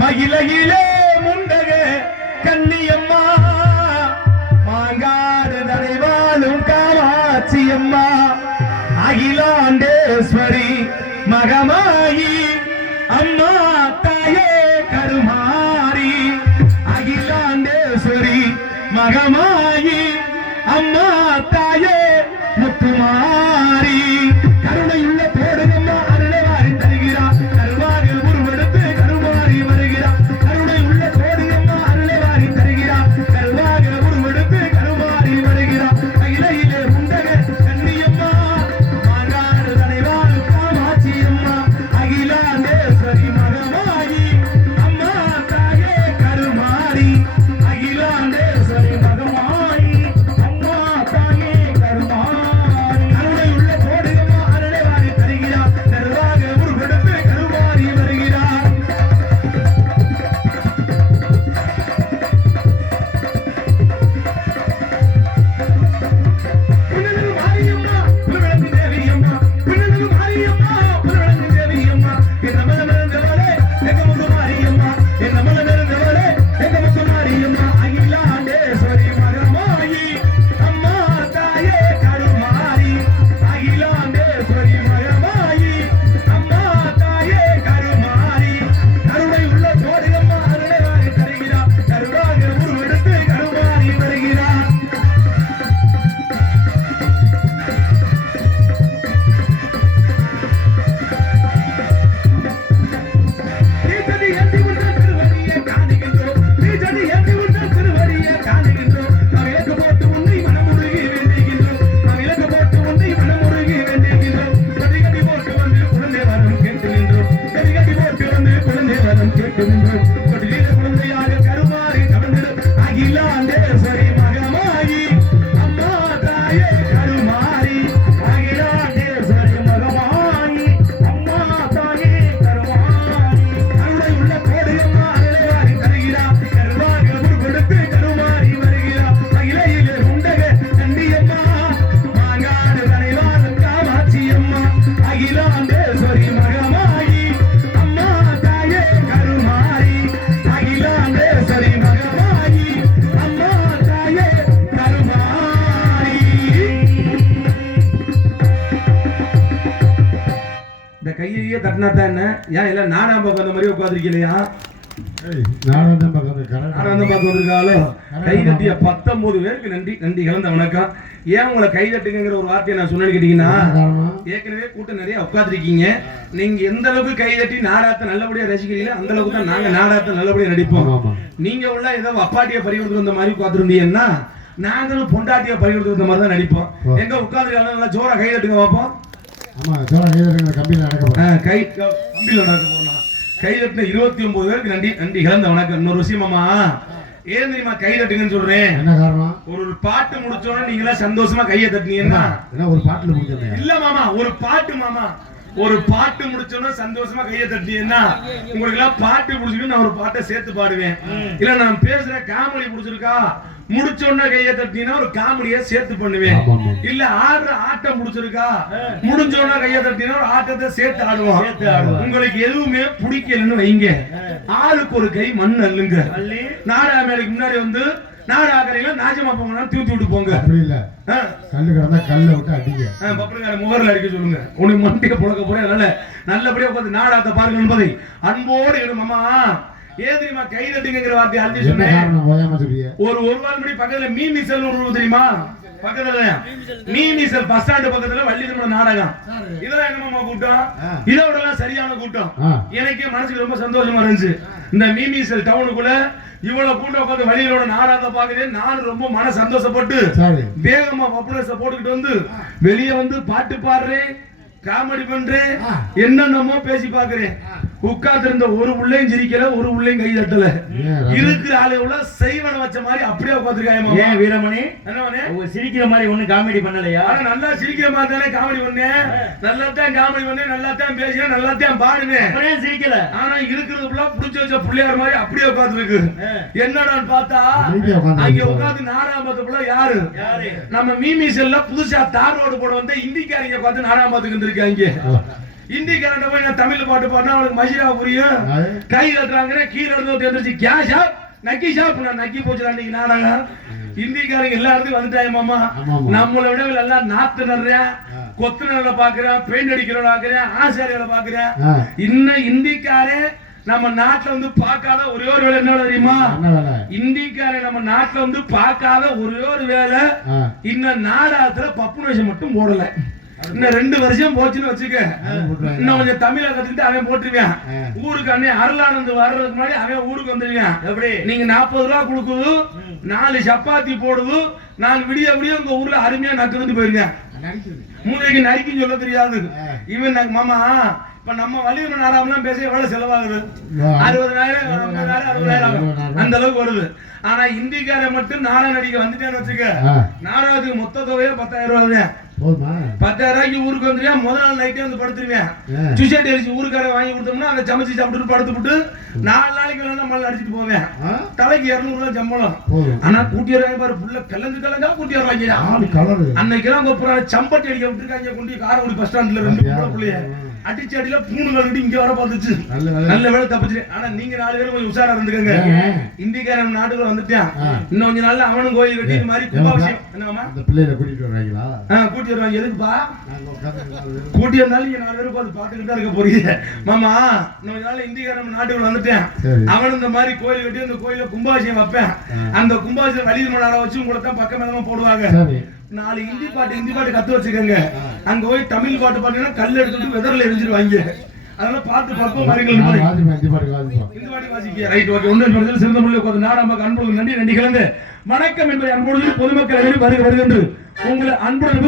மகிழகிலே முண்டக கன்னியம்மா மாங்காடு நடைவாழும் காமாட்சியம்மா அகிலாண்டேஸ்வரி மகமாயி அம்மா தாயே கருமாரி அகிலாண்டேஸ்வரி மகமாயி அம்மா தாயே முத்துமாரி கருணையுள்ள போடுகம்மா அருளவாரி தருகிறார் கருவாரி உருவெடுத்து கருமாரி வருகிறார் கருணையுள்ள போடுகம்மா அருளவாரி தருகிறார் கருவாரி உருவெடுத்து கருமாரி வருகிறார் அகிலையிலே முண்டக கன்னியம்மா மாங்காடு தனைவாழ் காமாட்சி அம்மா அகிலாண்டேஸ்வரி மகமாயி அம்மா தாயே கருமாரி அகிலாண்டேஸ்வரி மகமாயி அம்மா தாயே கருமாரி கருணையுள்ள போடுகம்மா அருளவாரி தருகிறார் கருவாக உருவெடுத்து கருமாரி வருகிறார் பின்னலகு மாரியம்மா புலவிளக்கு தேவியம்மா பின்னலகு மாரியம்மா புலவிளக்கு தேவியம்மா என் நமலமிருந்தவளே எங்கமுக மாரியம்மா என் நமலமிருந்தவளே எங்கமுக மாரியம்மா அகிலாண்டேஸ்வரி மகமாயி அம்மா தாயே கருமாரி அகிலாண்டேஸ்வரி மகமாயி அம்மா தாயே கருமாரி கருணை உள்ள போடுகம்மா அருளவாரி தருகிறார் கருவாக உருவெடுத்து கருமாரி வருகிறார் நீச்சடி ஏந்தி உண்டல் திருவடியை காணுகின்றோம் நீச்சடி ஏந்தி உண்டல் திருவடியை காணுகின்றோம் நாம் இலக்கு போட்டு உன்னை மனமுருகி வேண்டுகின்றோம் நாம் இலக்கு போட்டு உன்னை மனமுருகி வேண்டுகின்றோம் கதி போட்டு வந்து குழந்தை வரம் கேட்டுகின்றோம் கதி போட்டு வந்து குழந்தை வரம் கேட்டுகின்றோம் கொடியில குழந்தையாக கருமாறி தமிழ்ந்திடும் அகிலாண்டேஸ்வரி மகமாயி அம்மா தாயே கருமாரி அகிலாண்டேஸ்வரி மகமாயி அம்மா தாயே கருமாரி கருணை உள்ள கோடியம்மா அருளவாரி தருகிறார் கருவாக உருவெடுத்து கருமாரி வருகிறார் அகிலையிலே உண்டக கன்னியம்மா மாங்காடு தனைவாழும் காமாட்சி அம்மா அகிலாண்டேஸ்வரி மகமாயி அம்மா தாயே கருமாரி அகிலாண்டேஸ்வரி மகமாயி அம்மா தாயே கருமாரி இந்த கையையே தட்டினா தான் என்ன ஏன் எல்லாம் நாடாம் பக்கம் அந்த மாதிரி உட்காந்துருக்கலையா நானும் பக்கம் நாடாம் பார்த்து வந்திருக்காளோ கை தட்டிய 19 பேருக்கு நன்றி நன்றி கலந்த வணக்கம் ஏன் உங்களை கை தட்டுங்கிற ஒரு வார்த்தையை நான் சொன்னேன்னு கேட்டீங்கன்னா ஏற்கனவே கூட்டம் நிறைய உட்காந்துருக்கீங்க நீங்க எந்த அளவுக்கு கை தட்டி நாடாத்த நல்லபடியா ரசிக்கிறீங்களோ அந்த அளவுக்கு தான் நாங்க நாடாத்த நல்லபடியா நடிப்போம் நீங்க உள்ள ஏதோ அப்பாட்டிய பறிவுறுத்து வந்த மாதிரி உட்காந்துருந்தீங்கன்னா நாங்களும் பொண்டாட்டிய பறிவுறுத்து வந்த மாதிரி தான் நடிப்போம் எங்க உட்காந்துருக்காங்க நல்லா ஜோரா கை தட்டுங்க பார்ப்போம் ஆமா ஜோரா கம்பியில் நடக்க போறேன் கை கம்பியில் நடக்க போறோம் கை தட்டின 29 பேருக்கு நன்றி நன்றி கலந்த வணக்கம் இன்னொரு விஷயமாமா ஏன் தெரியுமா கை தட்டுங்கன்னு சொல்றேன் என்ன காரணம் ஒரு பாட்டு முடிச்சோன்னா நீங்களா சந்தோஷமா கையை தட்டினீங்கன்னா என்ன ஒரு பாட்டுல முடிஞ்சது இல்ல மாமா ஒரு பாட்டு மாமா ஒரு பாட்டு முடிச்சோன்னா சந்தோஷமா கையை தட்டினீங்கன்னா உங்களுக்கு எல்லாம் பாட்டு முடிச்சுட்டு நான் ஒரு பாட்டை சேர்த்து பாடுவேன் இல்ல நான் பேசுற காமெடி முடிச்சிருக்கா முடிச்சோன்னா கையை தட்டினா ஒரு காமெடியை சேர்த்து பண்ணுவேன் இல்ல ஆடுற ஆட்டம் முடிச்சிருக்கா முடிஞ்சோன்னா கையை தட்டினா ஒரு ஆட்டத்தை சேர்த்து ஆடுவோம் உங்களுக்கு எதுவுமே பிடிக்கலன்னு வைங்க ஆளுக்கு ஒரு கை மண் அள்ளுங்க நாடா மேலைக்கு முன்னாடி வந்து நாடாக்கரையில நாஜமா போங்க தூத்தி விட்டு போங்க அப்படி இல்ல கல்லு கிடந்தா கல்ல விட்டு அடிங்க பப்பரங்கார முகர்ல அடிக்க சொல்லுங்க உனக்கு மண்டிய புழக்க போறேன் அதனால நல்லபடியா உட்காந்து நாடாத்த பாருங்க என்பதை அன்போடு எடும் அம்மா ஏன் தெரியுமா கை தட்டுங்கிற வார்த்தை அழிஞ்சு சொன்னேன் ஒரு வாரம் முன்னாடி பக்கத்துல மீமிசல் ஒரு தெரியுமா பக்கத்துல மீமிசல் பஸ் ஸ்டாண்ட் பக்கத்துல வள்ளிதமோட நாடகம் இதெல்லாம் என்னமா கூட்டம் இதோட எல்லாம் சரியான கூட்டம் எனக்கே மனசுக்கு ரொம்ப சந்தோஷமா இருந்துச்சு இந்த மீமிசல் டவுனுக்குள்ள இவ்வளவு கூட்டம் உட்காந்து வழியிலோட நாடாத பாக்குறேன் நானும் ரொம்ப மன சந்தோஷப்பட்டு வேகமா பப்புலர்ஸ போட்டுக்கிட்டு வந்து வெளியே வந்து பாட்டு பாடுறேன் காமெடி பண்றேன் என்னென்னமோ பேசி பாக்குறேன் உட்கார்ந்து இருந்த ஒரு உள்ளையும் சிரிக்கல ஒரு உள்ளையும் கை தட்டல இருக்கிற ஆளு உள்ள செய்வன வச்ச மாதிரி அப்படியே உட்கார்ந்துருக்காங்க ஏன் வீரமணி என்னவனே உங்க சிரிக்கிற மாதிரி ஒண்ணு காமெடி பண்ணலையா ஆனா நல்லா சிரிக்கிற மாதிரி தானே காமெடி பண்ணேன் நல்லா தான் காமெடி பண்ணேன் நல்லா தான் பேசினேன் நல்லா தான் பாடுனேன் அப்புறம் சிரிக்கல ஆனா இருக்கிறது ஃபுல்லா புடிச்சு வச்ச பிள்ளையார் மாதிரி அப்படியே உட்கார்ந்துருக்கு என்னடான்னு பார்த்தா அங்க உட்கார்ந்து நாடாமத்து ஃபுல்லா யாரு நம்ம மீமிசல்ல புதுசா தார் ரோடு போட வந்து இந்திக்காரங்க பார்த்து நாடாமத்துக்கு இருந்திருக்காங்க இந்திக்காரன் போய் நான் தமிழ்ல பாட்டு பாடினா அவனுக்கு மசிரா புரியும். கை கட்டுறாங்க கீழே இருந்து எந்திரிச்சு கேஷா நக்கி ஷாப் நான் நக்கி போச்சு அன்னைக்கு நாடகம். இந்திக்காரங்க எல்லா இடத்துக்கும் வந்துட்டாங்க மாமா. நம்மளை விட எல்லாம் நாத்து நடுறேன், கொத்துனர்களை பாக்குறேன், பெயிண்ட் அடிக்கிறவங்க பாக்குறேன், ஆசாரிகளை பாக்குறேன். இன்னும் இந்திக்காரே நம்ம நாட்டுல வந்து பார்க்காத ஒரே ஒரு வேலை என்ன தெரியுமா? இந்திக்காரே நம்ம நாட்டுல வந்து பார்க்காத ஒரே ஒரு வேலை இன்னும் நாடகத்துல பப்பு வேஷம் மட்டும் போடல. இன்னும் 2 வருஷம் போச்சுன்னு வச்சுக்க, இன்னும் கொஞ்சம் தமிழை கத்துக்கிட்டு அவன் போட்டுருவேன். ஊருக்கு அண்ணே அருளானந்து வர்றதுக்கு முன்னாடி அவன் ஊருக்கு வந்துருவேன். எப்படி நீங்க 40 ரூபா கொடுக்குது, 4 சப்பாத்தி போடுது, நான் விடிய விடிய உங்க ஊர்ல அருமையா நக்கு போயிருக்கேன். மூளைக்கு நரிக்குன்னு சொல்ல தெரியாது இவன் மாமா. இப்ப நம்ம வலியுறு நாடாமெல்லாம் பேச எவ்வளவு செலவாகுது? 60,000 50,000 60,000 அந்த அளவுக்கு வருது. ஆனா இந்திக்கார மட்டும் நாடக நடிகை வந்துட்டேன்னு வச்சுக்க, நாடகத்துக்கு மொத்த தொகையே 10,000 ரூபாய். 10,000 ரூபாய்க்கு ஊருக்கு வந்துருவேன். முதல் நாள் நைட்டே வந்து படுத்துருவேன். சுஷேட் அரிசி ஊருக்கார வாங்கி கொடுத்தோம்னா அதை சமைச்சு சாப்பிட்டு படுத்துட்டு 4 நாளைக்கு வேணா மழை அடிச்சுட்டு போவேன். தலைக்கு 200 ரூபாய் சம்பளம். ஆனா கூட்டியர் பாரு புள்ள கலங்கா கூட்டியர் வாங்கிடா. அன்னைக்கெல்லாம் சம்பட்டி அடிக்க விட்டுருக்காங்க. கொண்டு காரக்குடி பஸ் ஸ்டாண்ட்ல 2 பிள்ளைய அடிச்சு அடியில பூணு கழுவிட்டு இங்க வர பார்த்துச்சு. நல்ல வேலை தப்பிச்சு. ஆனா நீங்க 4 பேரும் கொஞ்சம் உஷாரா இருந்துக்கங்க. இந்திக்காரன் நாட்டுக்குள்ள வந்துட்டான். இன்னும் கொஞ்ச நாள்ல அவனும் கோயில் கட்டி இந்த மாதிரி கும்பாபிஷேகம் என்னமா பிள்ளைகளை கூட்டிட்டு வர்றாங்களா? கூட்டி வருவாங்க. எதுக்குப்பா கூட்டி வந்தாலும் நீங்க 4 பேரும் பாத்துக்கிட்டு தான் இருக்க போறீங்க மாமா. இன்னும் கொஞ்ச நாள் இந்திக்காரன் நாட்டுக்குள்ள வந்துட்டேன். அவன் இந்த மாதிரி கோயில் கட்டி அந்த கோயில கும்பாபிஷேகம் வைப்பேன். அந்த கும்பாபிஷேகம் வலிது மணார வச்சு உங்களை தான் பக்கம் போடுவாங்க. 4 இந்தி பாட்டு கத்து வச்சுக்கோங்க. அங்க போய் தமிழ் பாட்டு பாத்தீங்கன்னா கல் எடுத்துட்டு வெதர்ல எரிஞ்சிருவாங்க. அதனால பார்த்து பக்கம் வரீங்க. சிறந்த முறையில் நாடாம அன்பு நன்றி கலந்து வணக்கம் என்பதை அன்போடு பொதுமக்கள் வருகின்ற உங்களை அன்புடன்